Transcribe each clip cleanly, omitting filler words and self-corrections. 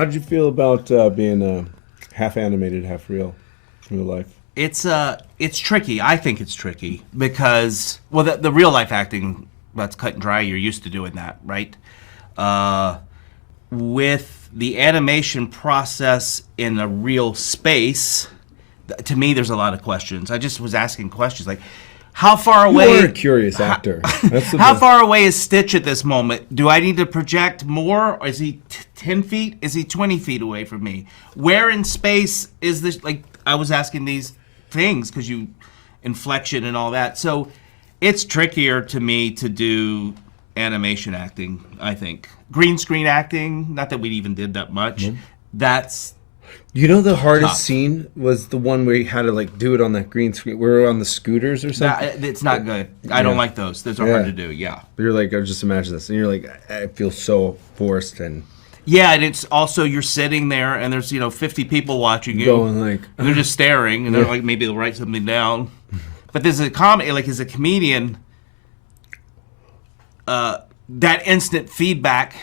How did you feel about being half animated, half real life? It's tricky. I think it's tricky because the real life acting, that's cut and dry. You're used to doing that, right? With the animation process in a real space, to me, there's a lot of questions. I just was asking questions like, how far away? You're a curious actor. How far away is Stitch at this moment? Do I need to project more? Or is he 10 feet? Is he 20 feet away from me? Where in space is this? Like, I was asking these things because inflection and all that. So it's trickier to me to do animation acting, I think. Green screen acting, not that we even did that much. Mm-hmm. That's the hardest scene was the one where you had to do it on that green screen. We were on the scooters or something. It's not good. I don't like those. Those are hard to do. Yeah. But you're like, I just imagine this, and you're like, I feel so forced and. Yeah, and it's also you're sitting there and there's 50 people watching you, going and they're just staring, and they're like, maybe they'll write something down. But there's a comedy, as a comedian, that instant feedback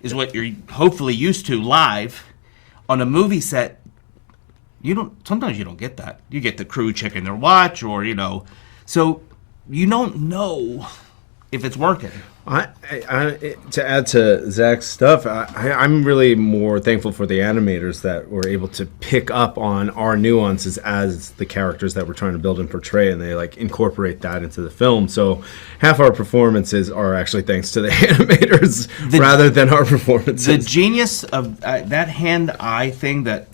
is what you're hopefully used to live. On a movie set, sometimes you don't get that. You get the crew checking their watch, or so you don't know if it's working. To add to Zach's stuff, I'm really more thankful for the animators that were able to pick up on our nuances as the characters that we're trying to build and portray, and they incorporate that into the film. So half our performances are actually thanks to the animators rather than our performances. The genius of that hand-eye thing that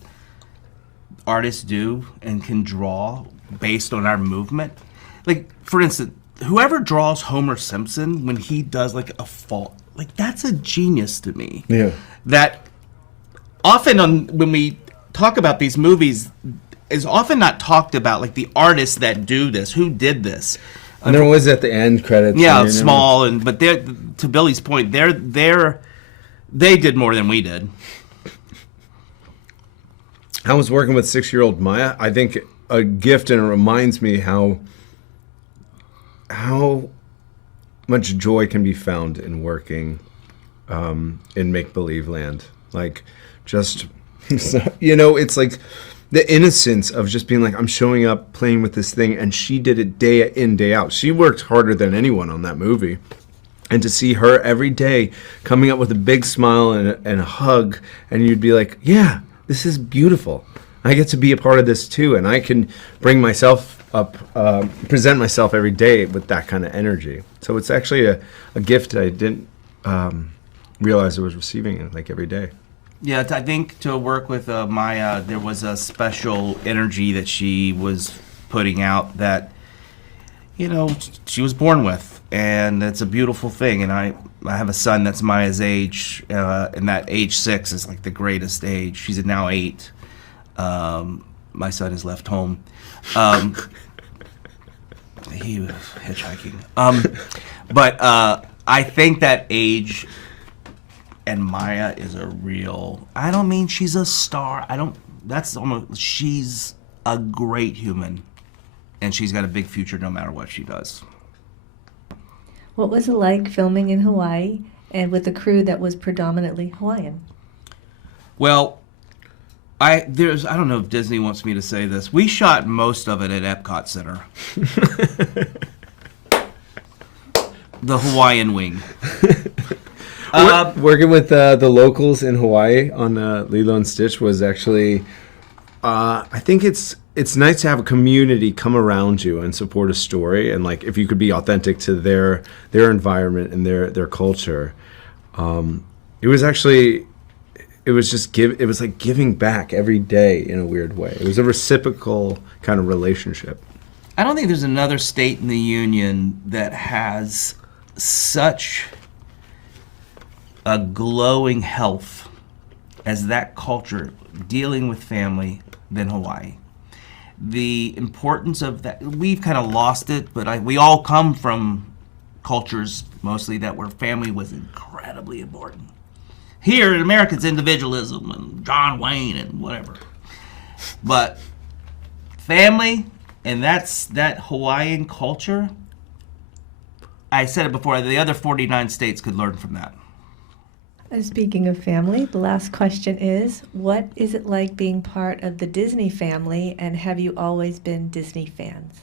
artists do and can draw based on our movement. For instance, whoever draws Homer Simpson when he does a fall, that's a genius to me. Yeah. That often when we talk about these movies is often not talked about, the artists that do this, who did this. And they're always at the end credits. Yeah, small, but to Billy's point, they did more than we did. I was working with 6-year-old Maia. I think a gift, and it reminds me how much joy can be found in working in make-believe land. It's the innocence of just being I'm showing up, playing with this thing, and she did it day in, day out. She worked harder than anyone on that movie. And to see her every day coming up with a big smile and a hug, and you'd be like, yeah, this is beautiful. I get to be a part of this too, and I can bring myself up, present myself every day with that kind of energy. So it's actually a gift I didn't realize I was receiving every day. Yeah, I think to work with Maia, there was a special energy that she was putting out that, she was born with, and it's a beautiful thing. And I have a son that's Maia's age, and that age 6 is the greatest age. She's now 8. My son has left home. He was hitchhiking. But I think that age and Maia is a real. I don't mean she's a star. She's a great human, and she's got a big future no matter what she does. What was it like filming in Hawaii and with a crew that was predominantly Hawaiian? Well, I don't know if Disney wants me to say this. We shot most of it at Epcot Center. The Hawaiian wing. Working with the locals in Hawaii on Lilo and Stitch was actually, I think it's nice to have a community come around you and support a story, and if you could be authentic to their environment and their culture. It was actually. It was just it was like giving back every day in a weird way. It was a reciprocal kind of relationship. I don't think there's another state in the union that has such a glowing health as that culture dealing with family than Hawaii. The importance of that, we've kind of lost it, but we all come from cultures mostly where family was incredibly important. Here in America, it's individualism and John Wayne and whatever. But family, and that Hawaiian culture, I said it before, the other 49 states could learn from that. Speaking of family, the last question is, what is it like being part of the Disney family, and have you always been Disney fans?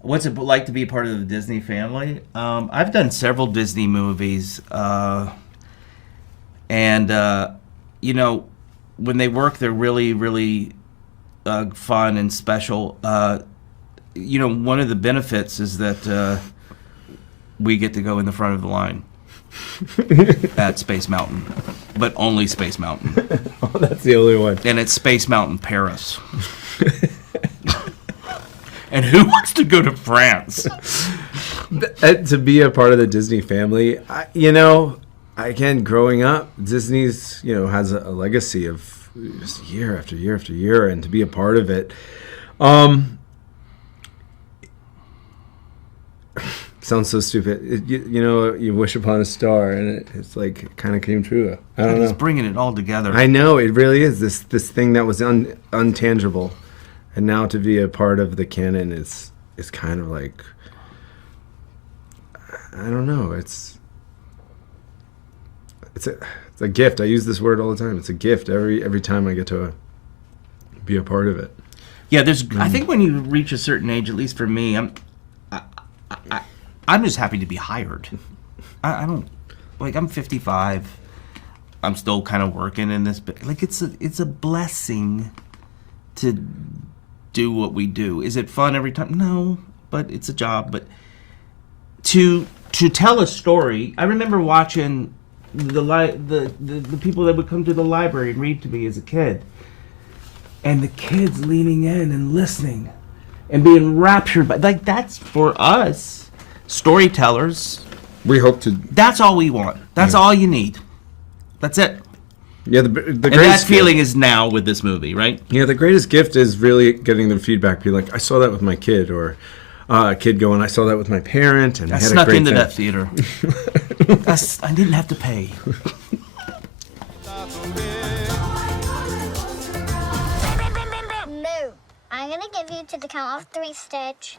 What's it like to be part of the Disney family? I've done several Disney movies, and you know, when they work, they're really, really fun and special. You know, one of the benefits is that we get to go in the front of the line at Space Mountain, but only Space Mountain. Oh, that's the only one. And it's Space Mountain Paris. And who wants to go to France? To be a part of the Disney family, you know, again, growing up, Disney's, you know, has a legacy of just year after year after year, and to be a part of it, sounds so stupid. You know, you wish upon a star, and it's like it kind of came true. I don't know. He's bringing it all together. I know, it really is this thing that was untangible, and now to be a part of the canon is kind of like, I don't know. It's a gift. I use this word all the time. It's a gift every time I get to be a part of it. Yeah, I think when you reach a certain age, at least for me, I'm just happy to be hired. I don't, like, I'm 55. I'm still kind of working in this, but like it's a blessing to do what we do. Is it fun every time? No, but it's a job. But to tell a story, I remember watching the people that would come to the library and read to me as a kid, and the kids leaning in and listening and being raptured by, like, that's for us storytellers. We hope to. That's all we want. That's all you need. That's it. Yeah, the And greatest that feeling is now with this movie, right? Yeah, the greatest gift is really getting the feedback. Be like, I saw that with my kid, or a kid going, I saw that with my parent, and I had snuck a great into time. that theater. I didn't have to pay. No, I'm gonna give you to the count of 3, Stitch.